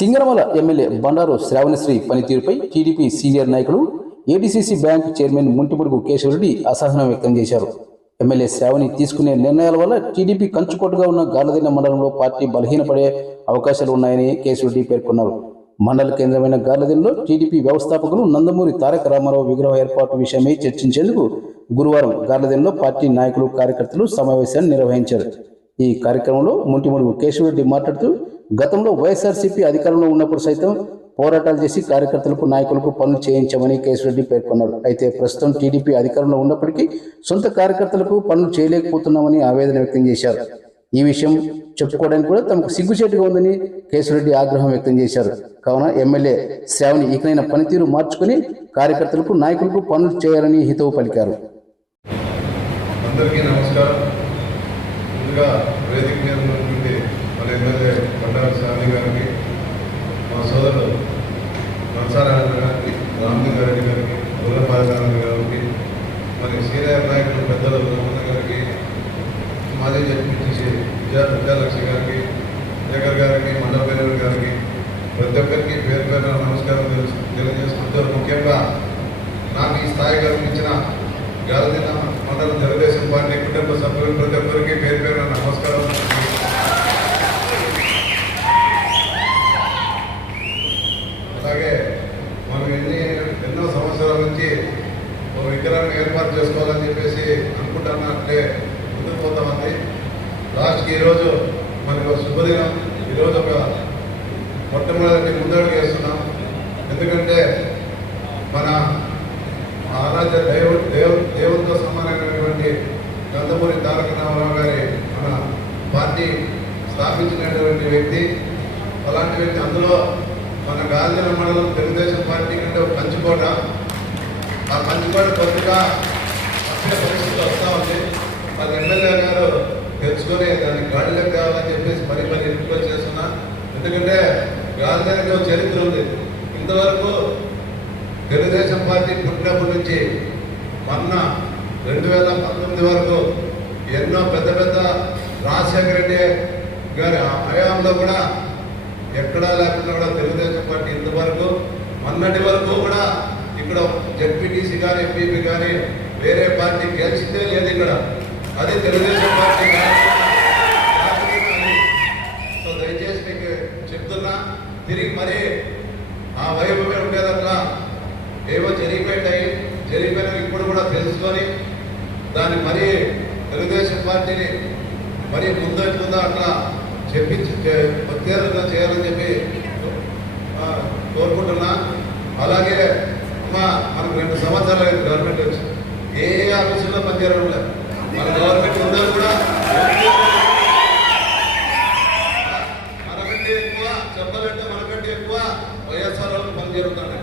Singanamala MLA Bandaru Sravanasri పనితీరుపై TDP senior నాయకులు ADCC bank chairman ముంటిముడుగు Keshavareddy అసహనం వ్యక్తం చేశారు. ఎమ్మెల్యే శ్రావణి తీసుకునే నిర్ణయాల వల్ల టీడీపీ కంచుకోటగా ఉన్న గార్లదిన్న మండలంలో పార్టీ బలహీనపడే అవకాశాలు ఉన్నాయని కేశవరెడ్డి పేర్కొన్నారు. మండల కేంద్రమైన గార్లదిన్నలో టీడీపీ వ్యవస్థాపకులు నందమూరి తారక రామారావు విగ్రహ ఏర్పాటు విషయమై చర్చించేందుకు గురువారం గార్లదిన్నలో పార్టీ నాయకులు కార్యకర్తలు సమావేశాన్ని నిర్వహించారు. ఈ కార్యక్రమంలో ముంటిముడుగు కేశవరెడ్డి మాట్లాడుతూ గతంలో వైఎస్ఆర్సీపీ అధికారంలో ఉన్నప్పుడు సైతం పోరాటాలు చేసి కార్యకర్తలకు నాయకులకు పనులు చేయించామని కేశవరెడ్డి పేర్కొన్నారు. అయితే ప్రస్తుతం టీడీపీ అధికారంలో ఉన్నప్పటికీ సొంత కార్యకర్తలకు పనులు చేయలేకపోతున్నామని ఆవేదన వ్యక్తం చేశారు. ఈ విషయం చెప్పుకోవడానికి కూడా తమకు సిగ్గుచేటుగా ఉందని కేశవరెడ్డి ఆగ్రహం వ్యక్తం చేశారు. కావున ఎమ్మెల్యే శ్రావణి ఇకనైన పనితీరు మార్చుకుని కార్యకర్తలకు నాయకులకు పనులు చేయాలని హితవు పలికారు. అందరికీ నమస్కారం. ముందుగా వేదిక మీద ఉన్నటువంటి మన ఎమ్మెల్యే బండారు శ్రావణి గారికి, మా సోదరుడు మనసారాయణ గారికి, రామలింగ రెడ్డి గారికి, గుర్రపాలనారాయణ గారికి, మరి సీనియర్ నాయకులు పెద్దలు రమణ గారికి, మాజీ జడ్పీటీసీ విజయలక్ష్మి గారికి, శేఖర్ గారికి, మండల మేనేజర్ గారికి, ప్రతి ఒక్కరికి పేరు పేరున నమస్కారం తెలియజేసుకుంటూ, ముఖ్యంగా నాకు ఈ స్థాయి కల్పించిన గార్లదిన్న మండల తెలుగుదేశం పార్టీ కుటుంబ సభ్యులు ప్రతి ఒక్కరికి పేరు పేరున నమస్కారం. అలాగే మనం ఎన్నో సంవత్సరాల నుంచి ఒక విగ్రహాన్ని ఏర్పాటు చేసుకోవాలని చెప్పేసి అనుకుంటున్నట్లే ముందుకు పోతామంది. లాస్ట్కి ఈరోజు మనకు ఒక శుభదినం. ఈరోజు ఒక మొట్టమొదటి ముందడుగు వేస్తున్నాం. ఎందుకంటే మన ఆరాధ్య దేవునితో సమానమైనటువంటి నందమూరి తారక రామారావు గారి మన పార్టీ స్థాపించినటువంటి వ్యక్తి. అలాంటి వ్యక్తి అందులో మన గార్లదిన్న మండలం తెలుగుదేశం పార్టీ కంటే ఒక కంచుకోట. ఆ కంచుకోట కొద్దిగా వచ్చే పరిస్థితి వస్తూ ఉంది. అది ఎమ్మెల్యే గారు తెలుసుకొని దాన్ని గాడిలోకి కావాలని చెప్పేసి పని రిక్వెస్ట్ చేస్తున్నా. ఎందుకంటే గార్లదిన్నకి ఒక చరిత్ర ఉంది. ఇంతవరకు తెలుగుదేశం పార్టీ పుట్టినప్పటి నుంచి మొన్న 2019 వరకు ఎన్నో పెద్ద పెద్ద రాజశేఖర రెడ్డి గారి హయాంలో కూడా ఎక్కడా లేకుండా కూడా తెలుగుదేశం పార్టీ ఇంతవరకు మొన్నటి వరకు కూడా ఇక్కడ జడ్పీటీసీ కానీ ఎంపీపీ కానీ వేరే పార్టీ గెలిచిందే లేదు. ఇక్కడ అది తెలుగుదేశం పార్టీ. సో దయచేసి మీకు చెప్తున్నా, తిరిగి మరి ఆ వైభవమే ఉండేదట్లా ఏవో జరిగిపోయిన ఇప్పుడు కూడా తెలుసుకొని దాన్ని మరీ తెలుగుదేశం పార్టీని మరీ ముందో అట్లా చెప్పించి ప్రత్యేకంగా చేయాలని చెప్పి కోరుకుంటున్నా. అలాగే మనకు 2 సంవత్సరాలు గవర్నమెంట్ వచ్చి ఏ ఆఫీసుల్లో పనిచేయడం లేదు. మన గవర్నమెంట్ ఉందో కూడా మనకంటే ఎక్కువ చెప్పాలంటే మనకంటే ఎక్కువ వైఎస్ఆర్ వాళ్ళు పనిచేరుతున్నాయి.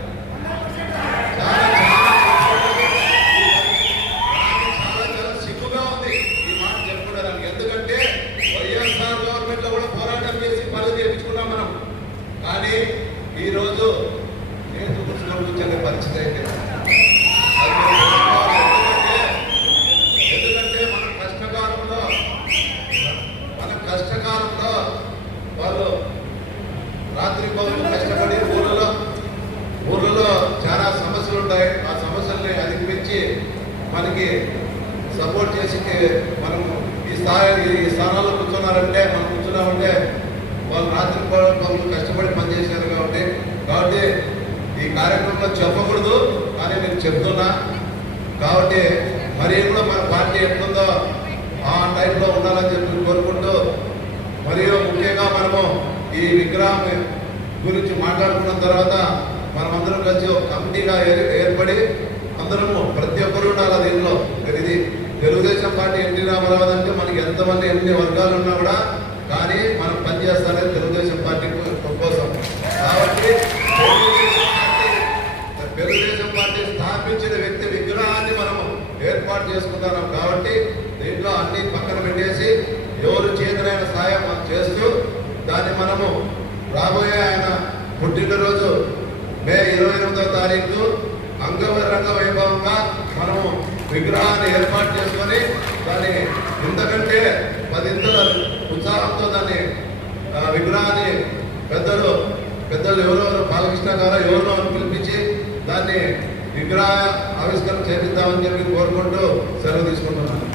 కానీ ఈరోజు నేను కూర్చునే పరిస్థితి అయితే ఎందుకంటే మన కష్టకాలంలో వాళ్ళు రాత్రి పౌరులు కష్టపడి ఊళ్ళలో చాలా సమస్యలు ఉంటాయి. ఆ సమస్యల్ని అధిగమించి మనకి సపోర్ట్ చేసి మనం ఈ స్థానాల్లో కూర్చున్నారంటే మనం కూర్చున్నామంటే వాళ్ళు రాత్రి పౌరులు కష్టపడి పనిచేశారు. కాబట్టి ఈ కార్యక్రమంలో చెప్పకూడదు అని నేను చెప్తున్నా. కాబట్టి మరి కూడా మన పార్టీ ఎట్లుందో ఆ టైంలో ఉండాలని చెప్పి కోరుకుంటూ, మరియు ముఖ్యంగా మనము ఈ విగ్రహం గురించి మాట్లాడుకున్న తర్వాత మనమందరం కలిసి ఒక కమిటీగా ఏర్పడి అందరము ప్రతి ఒక్కరు ఉండాలి దీనిలో. ఇది తెలుగుదేశం పార్టీ ఎన్టీ రామారావు అంటే మనకి ఎంతమంది ఎన్ని వర్గాలు ఉన్నా కూడా కానీ మనం పనిచేస్తానే తెలుగుదేశం పార్టీ కోసం. కాబట్టి తెలుగుదేశం పార్టీ స్థాపించిన వ్యక్తి విగ్రహాన్ని మనము ఏర్పాటు చేసుకుంటున్నాం. కాబట్టి దీంట్లో అన్ని పక్కన పెట్టేసి ఎవరు చేతనైన సాయం చేస్తూ దాన్ని మనము రాబోయే ఆయన పుట్టినరోజు మే 28వ తారీఖు అంగరంగ వైభవంగా మనము విగ్రహాన్ని ఏర్పాటు చేసుకొని దాన్ని ఇంతకంటే 10 ఉత్సాహంతో దాన్ని విగ్రహాన్ని పెద్దలు పెద్దలు ఎవరెవరు బాలకృష్ణ గారు ఎవరెవరు పిలిపించి దాన్ని విగ్రహ ఆవిష్కరణ చేపిద్దామని చెప్పి కోరుకుంటూ సెలవు తీసుకుంటున్నాను.